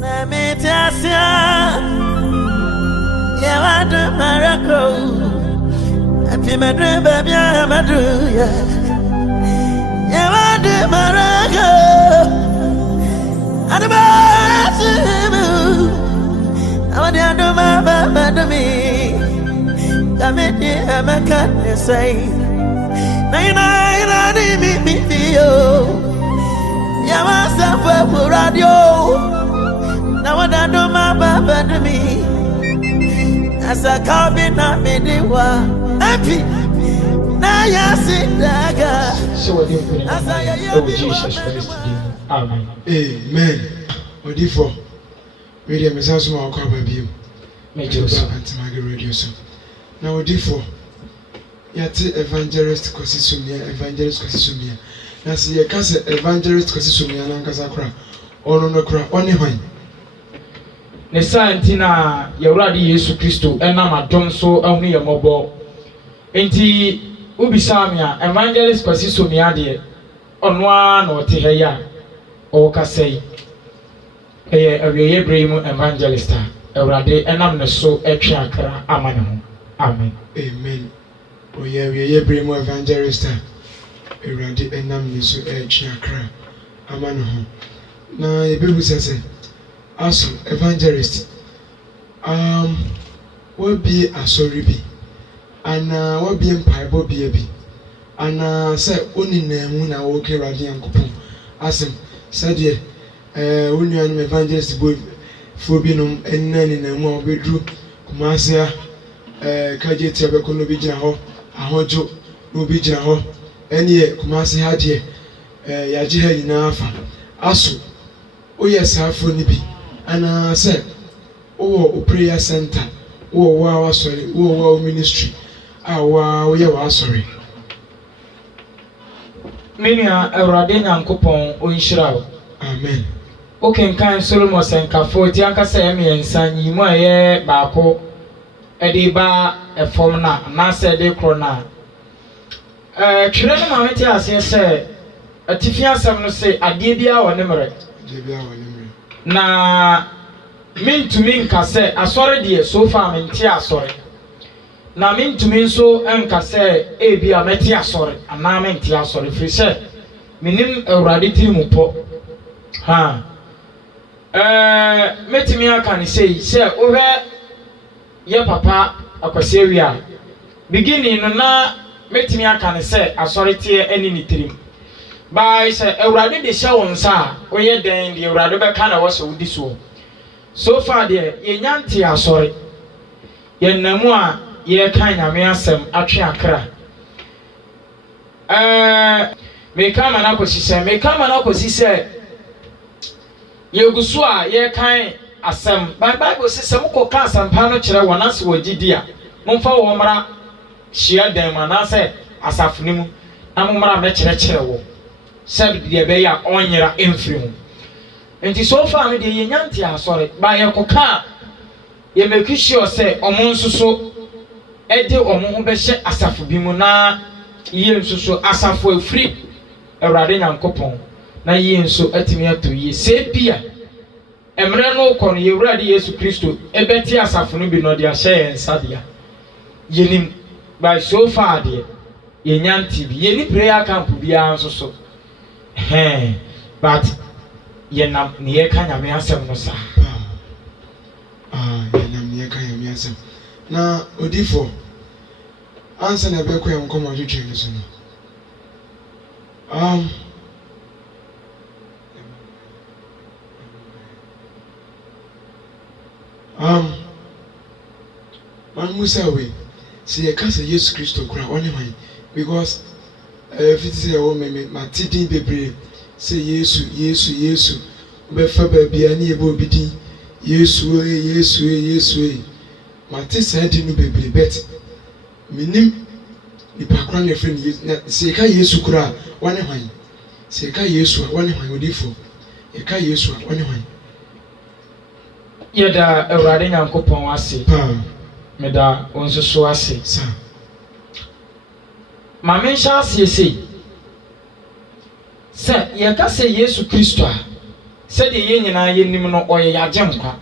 Namitasia, Yawadu Marako, Happy Madru, Baby, Madru, Yawadu Marako, and about I want to do my Baba to me. Come in here, I'm a cat, say, I didn't meet me for you. Yamasafo for radio. Now what I do my Baba to me. As a copy not me the one. Happy. Now you sit daga. So what do you put in oh Jesus Christ? Amen. Amen. Odifo. Radio Messages ma kwa baby. Me Jesus. Antimage radio so. Now Odifo. Yate evangelist Kosisumia. Na si ye kase evangelist Kosisumia na nkasa kra. Ono no kra oni hwan. Ne santina yawrade Yesu Kristo enam adom so ahunu ye mobo. Enti ubisamia evangelist Kosisumia de ono a na ote ha ya o kasai. Awiye bremu evangelist awrade enam ne so etwe akra amane ho. Amen. Amen. Oye bremu evangelist awrade enam ne so etwe akra amane ho. Na yebebu sese aso evangelist what be a sorry be and what be empire be and say only name na wo ke radi yankopon asem said ye only an evangelist boy for binom enani na mu obedru kumasia kaje ti abeko no bi gina ho ahojo no bi gina ho ene kumasi ha de yaje ha nyina afa aso oye safo ni bi ana say o prayer center wa sorry wa ministry wa ye wa sorry Minia awrade nyankopon onhyira. Amen. Okay, kan Solomon senkafo ti akasa ye miensa nyimu aye baako edi ba efom na se de krona twere no ma meti ase se atifi asem no se ade bia wo ne mere na mintumi nkase asore de so fa menti asore na mintumi nso nkase ebia meti asore ana menti asore fi se minim awrade tirimupo ha metimi aka ni se ohwe ye papa akwase wia beginning no na metimi aka ni se asore tie ani ni tirim bai se awrade de hye wonsa oye den de awrade be ka na wo se wudi so far de ye nyante asore ye namu a ye kan nyame asem atwe akra me kama na kosi se yegusu a ye kan asem bible se mo ka asem pa no kire wona se wagidi a momfa wo mra hia dan mana se asafnimu na mo mra me kire wo se de be ya onyira emfiri mu enti so far me de ye nyante asore ba ye koka ye make sure se omo nsuso ede omo ho be hye asafo bi mu na ye nsuso asafo afiri awrade nyankopon na ye nso atimi ato ye se bia emre no kono ye wurade Yesu Kristo ebeti asafo no bi no de ahye ensadea yenim by so far de ye nyanti bi ye ni prayer camp bia nso so but ye nam ne ye ka nyame asem no sa ye nam ne ye ka nyame asem na odifo ansa na be ko yam komo twetwe ni so no man musa we say ye ka say Yesu Kristo kura oni hwan because fiti say o me matidin bebre say Yesu be fa ba bia na ye bo bidin Yesu mati say di no bebre bet minim ipa kura na friend say ka Yesu kura oni hwan say ka Yesu oni hwan odifo ye ka Yesu oni hwan yeda awrade nyankopon wase meda onsusu wase sa mame nhyase se ye ka se Yesu Kristo a said the yen and I yen or ya jempa.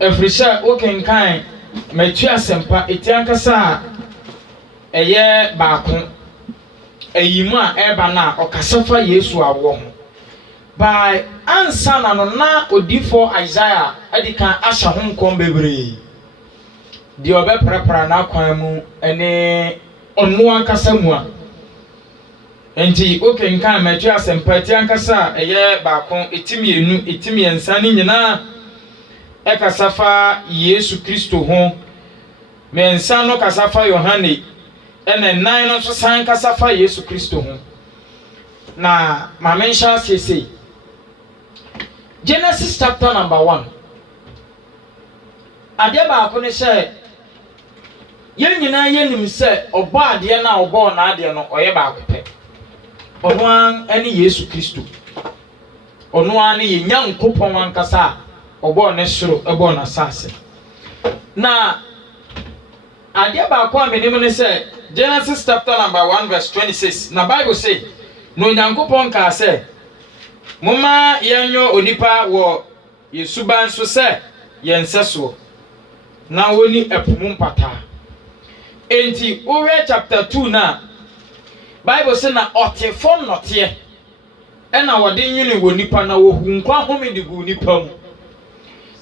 Every shot, okay, kind, Matia Sempa, Etiankasa, a year back, a yima ebana or Casafa Yesu a woman. By Ansan and na Odifo Isaiah, Edika Asha home combebre. The Obe Prepara na Quamu, and Onua Casamua. Enti oke nka Matia Sempa, Etiankasa, a year back, Etimi and Sani na. Ekasafa Yesu Kristo ho mensa no kasafa Yohane ene nan no so san kasafa Yesu Kristo ho na ma mensha sese Genesis chapter number 1 ade ba ko ne se yen nyina yenim se obo ade na obo na ade no oye ba ko pe ono an ene Yesu Kristo ono an ye Nyankopon wan kasa obo ne soro ebo na sase na ade ba ko amenim ne say Genesis chapter number 1 verse 26 na Bible say no Nyankopon ka say moma yenyo onipa wo Yesuban so say yenseso na woni epum mpata enti owe chapter 2 na Bible say na otefom note e na wode nwini wo nipa na wo hu nkwa homedi gu nipa mu.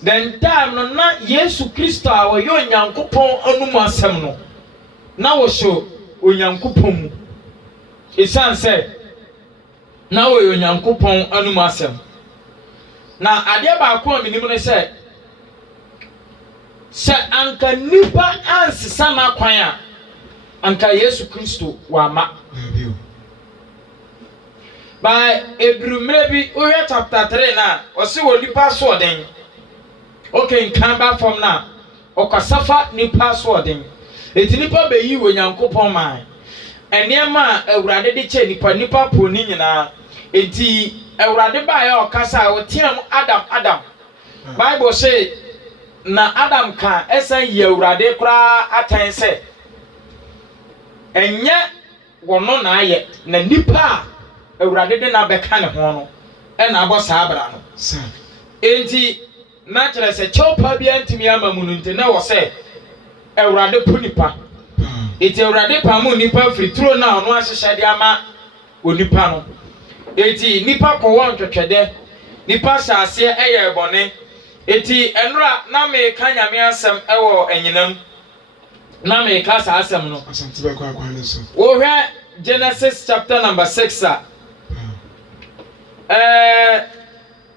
Then time no na Yesu Kristo a wo yo Nyankopon anum asem no na wo so Onyankopon mu isan say na wo yo Nyankopon anum asem na ade ba ko aminim ne say anka nipa ansisa na kwan a anka Yesu Kristo wa ma by edrumre bi o chapter 3 na o se wo nipa so den. Okay, come back from now. Okasafa nipa so den. Eti nipa be yi wo Nyankopon man. Enema Awurade de che nipa poni nyina. Eti Awurade ba ya okasa o tiam Adam. Bible say na Adam ka esa yi Awurade kura atense. Enye wono na aye na nipa Awurade de na beka ne ho no. E na abo sa abra no. Enti na chere se chopa bia ntimi ama mu nte na wo se Awurade ponipa eti Awurade pa mu nipa frituro na ono ahyehye de ama onipa no eti nipa ko won twetwede nipa saase eye bone eti enura na me ka nyame asem ewo enyinam na me ka sa asem no asante be kwa ne so wo hwe Genesis chapter number 6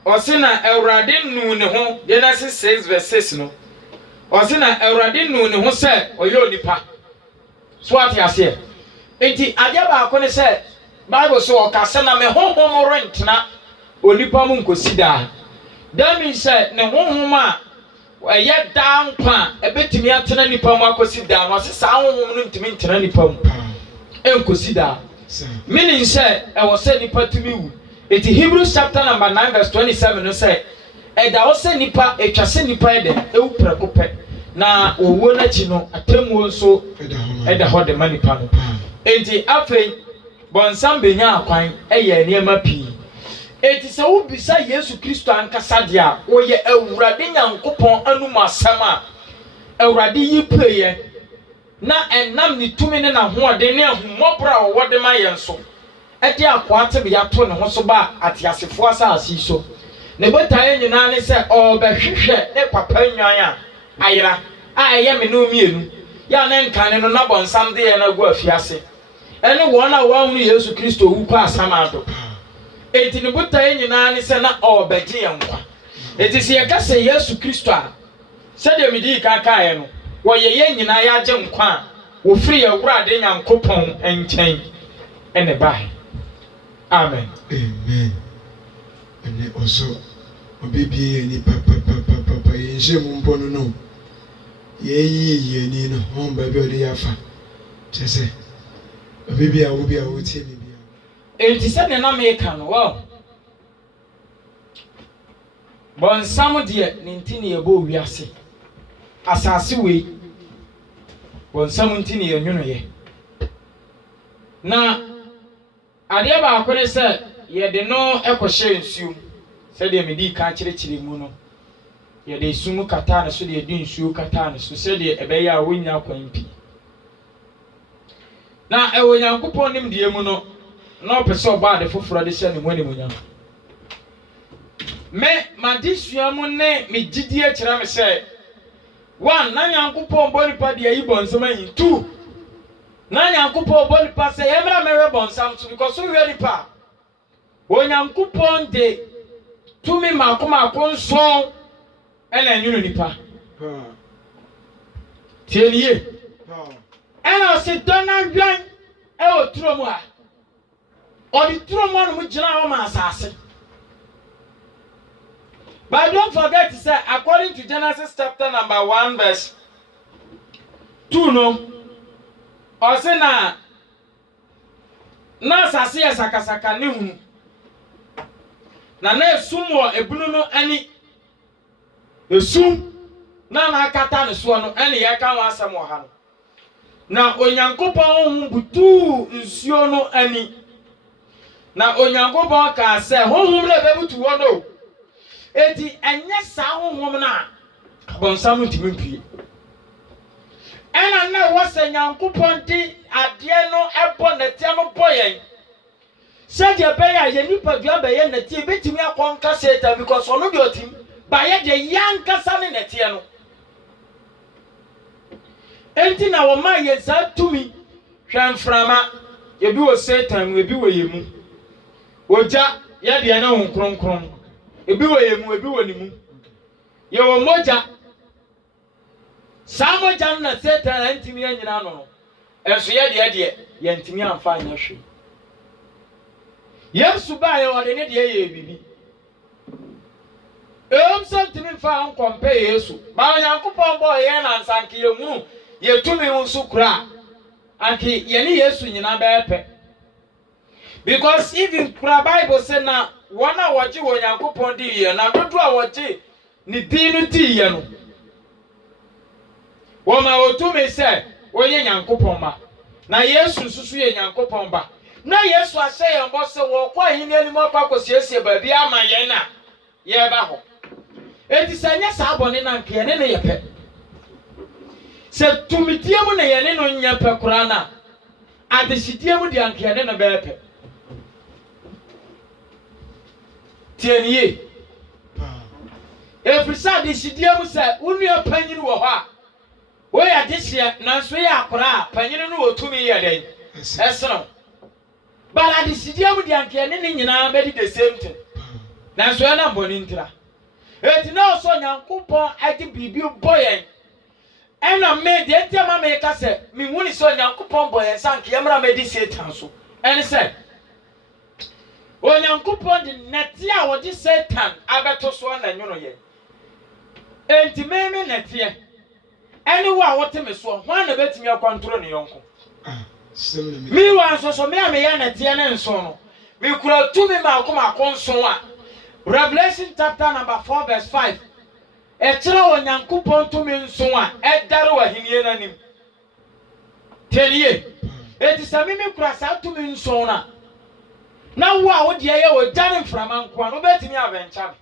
Osina Awurade nu ne ho Genesis 6 verse 6 no Osina Awurade nu ne ho se oyo nipa so ati ase enti ade ba ko ne se Bible so okase na me honhom rentna onipa mu nkosida that means say ne honhom a eye da nkwa ebetimi atena nipa mu akosida no se sa honhom no ntimi ntena nipa mu enkosida meaning say e wo se nipa tumi wu. It Hebrews chapter number 9 verse 27 no say eda wo se nipa etwase nipa ede ewu prekope na owo na chi no atemu nso eda ho de manipa no enti afei bonsam benya akwan eye niema pi enti se wo bisa Yesu Kristo ankasa de a wo ye Awurade Nyankopon anum asem a Awurade yi prayer na enam ni tumi ne na ho ode ne ahumobra wo de ma yenso eti akwate be yato ne ho so ba atiasefo asasi so ne botaye nyina ne se obehwehwe ne papa nwan a ayira a eye me no mienu ya ne nkane no na bonsam de ye na gu afiase ene wona wanu Yesu Kristo wu kwa asamado enti ne botaye nyina ne se na obegye yankwa eti se ye kase Yesu Kristo a se de medi kaka ye no wo ye nyina ya gye nkwa wo firi Awurade Nyankopon enchen ene bai. Amen. Amen. And also, obibi any papa yenje mumpono no. Ye ni no hon baby odi yafa. Chese. Obibi a wobi a wotie ni bia. Enti se ne na me ka no wo. Bon sam de ne ntini ye bo wiase. Asase we. Bon sam ntini ye nwuno ye. Na ade ba akore se ye de no ekohye nsuo said the medi catcher chilimuno. Yet they sumu katana so they didn't shoe katana, so said the ebeya win ya quimpi. Now, when you upon him, dear Muno, no person bad the full tradition when you me, my dish yamune, me didier chirame say. One, nine uncle body party, a ibon, so many. Two, nine uncle body pass a ever marabon, some because we ready pa. When uncle pon de to me, my come upon song and a unity pa. Tell ye. And I said, don't not run. Oh, Troma. Or the Troma with General Assassin. But don't forget to say, according to Genesis chapter number 1, verse 2, no. Or say na Sasi Sakasaka Nimu. Na sumo ebunu any. The sum. Na kata ne suano any yaka wasa mohano. Na onyankopon butu nsuo no ani na onyankopon ka se honhom le bebutu wo no eti enye sa honhom na bonsam ntimimpie ena na wo se nyankopon di ade no ebo nete no boyen se de be ya ye nipa dua be ye nete betimi akonka seta because ono de otim ba ye de yanka sa ne nete no. Enti na wo ma ye za tumi hwamframa ye bi wo Satan we bi wo yemu oja ye de na ho kronkron e bi wo yemu e bi wo nimu ye wo moja sa moja na Satan antimi anyina no enso ye de ye ntimi amfa anya hwe Yesu ba ye wo de ne de ye bibi so ntimi mfa an compare Yesu ba Yankopon bo ye na nsanke ye mu ye tumi unsu kura anki ye ni Yesu nyina bepe because even kura Bible say na wana waji wo Yankopon di ye na dodo a waji ni dinu di ye no wo ma otumi say wo ye Yankopon ma na Yesu susu ye Yankopon ba na Yesu ase ye mbo se wo kwa hini ani mo kwa kosiesie ba bi ama ye na ye ba ho eti sanya sa abone na nke ye ne ye pe se tumitie mu na yene no nya pe kura na adesitie mu de ankene no bepe tienie efrisa adesitie mu se unu apanyin wo ho a wo ya desia na so ya akura panyin no otumi ye den esno bala adesitie mu de ankene ne nyina be the same thing na so na mboni ntira eti na so Nyankopon agi bibi boyen ena me de ntema me ka se me huni so Nyankopon boyen sanke yemra me di Satan so ene se Onyankopon di nete a wo di Satan abeto so na nyono ye enti me nete ene wo a wote me so ho na betimi akontrol ne yonko mi wa so me am ya nete ne nso no me kura tu me ma akoma akonso a Revelation chapter number 4 verse 5 Echira Onyankopon tumi nso a edare wa hinie nanim teliye eti samimi kura sa tumi nso na wo a wo de ye wo jane mframa nko no betimi abencha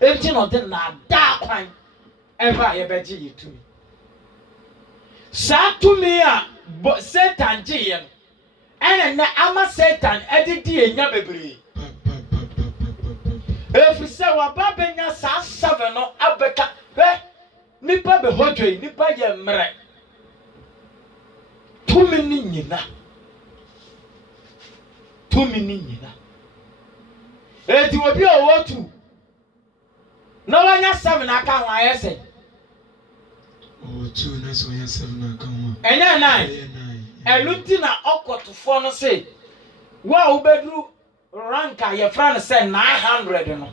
enti no de na da kwan eba ye beji yitumi sa tumi a Satan je ye ene na ama Satan edidi enya bebre efise wa babenya sa 7 no abeka nipa be hodwe nipa ye mre tumi ni nyina eti obi o wotu na wanya 7 aka ho ayese otu na so ya 7 aka ho enya 9 eluti na okotufo no se wa ubedru ranka ye friend say 900 no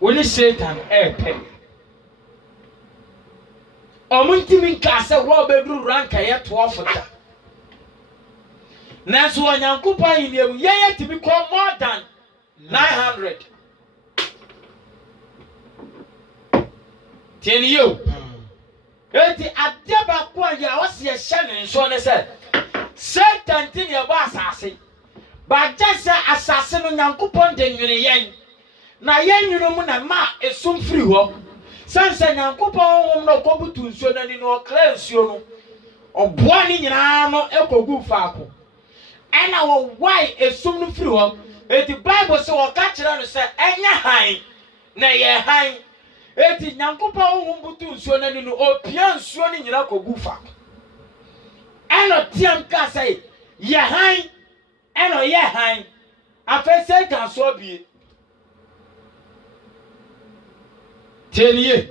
woni Satan epe omuntimi nka say wa bedru ranka ye 12 ta na so Onyankopon yiniemu ye timi ko more than 900 tieni yo eti adeba kwa ya wase ye hye nso ne say Satan tin ye ba asase ba jasa asase no Nyankopon de nwene yen na yɛn nyino mu na ma esum firi hɔ sansa nyankopɔn hom no kɔbutu nsuo no ni no ɔkra nsuo no ɔboa ne nyinaa no ekogu faako ɛna wɔwae esum no firi hɔ eti bible sɛ wɔka kyerɛ no sɛ ɛnyɛ han na yɛ han eti nyankopɔn hom butu nsuo no ni no opia nsuo no nyinaa kogu faako ɛna tiam ka sɛ yɛ han ɛna yɛ han afɛ Satan so abie teniye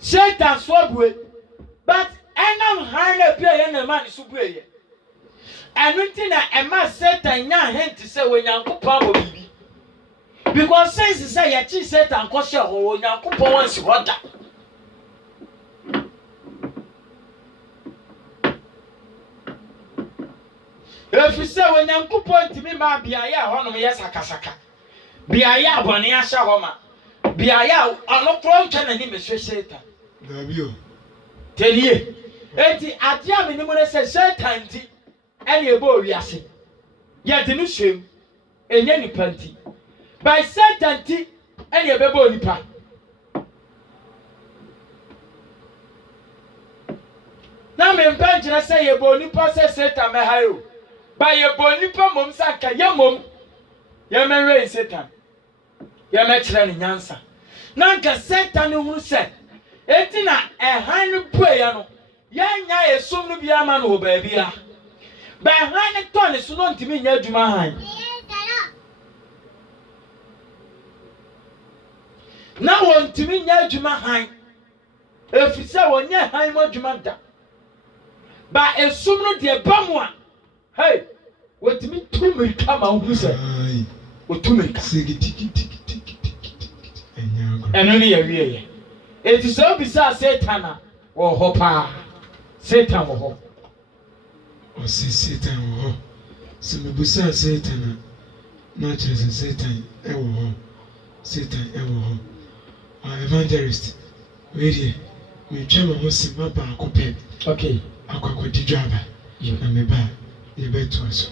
Satan so abue but ɛnam han na pia yɛ na man so bue yɛ ɛno nti na ɛma Satan nya hint sɛ Onyankopɔn wɔ bibi because sense sɛ yɛkyi Satan kɔhyɛ hɔ Onyankopɔn wansi hɔ da efisɛ Onyankopɔn ntimi ma biaye a hɔ no yɛ sakasaka biaye abɔne ahyɛ hɔ ma biaye a ɔno koro ntwa n'ani mehwɛ Satan Dabio teniye enti ade a menim ne sɛ Satan nti ɛne ɛbɔ wiase yɛde no hwɛm ɛnyɛ nipa nti by Satan nti ɛne ɛbɛbɔ nipa na mempɛ nkyerɛ sɛ yɛbɔ nipa sɛ Satan bɛhae o by yɛbɔ nipa mom sɛ ka yɛ mom yɛmɛwɛ Satan yɛmɛkyerɛ ne nyansa na nka Satan no hunu sɛ enti na ɛhan no pueɛ no yɛnya esum no bia ma no wɔ baabi a ba ɛhan no tɔ ne so no ntimi nya adwuma han na wɔntimi nya adwuma han efisɛ wɔnyɛ han mo adwuma da ba esum no deɛ ba mu a hey wɔtimi tu mirika ma wo sɛ wɔtu mirika ɛno ne yɛ wie yɛ eti sɛ obisa Satan a wɔ hɔ paa Satan wɔ hɔ ɔsɛ Satan wɔ hɔ sɛ mebusa Satan a na kyerɛ sɛ Satan ɛwɔ hɔ Satan ɛwɔ hɔ evangelist wei deɛ metwa me ho sima baako pɛ okay akɔkɔdi dwa aba na meba yɛbɛtoa so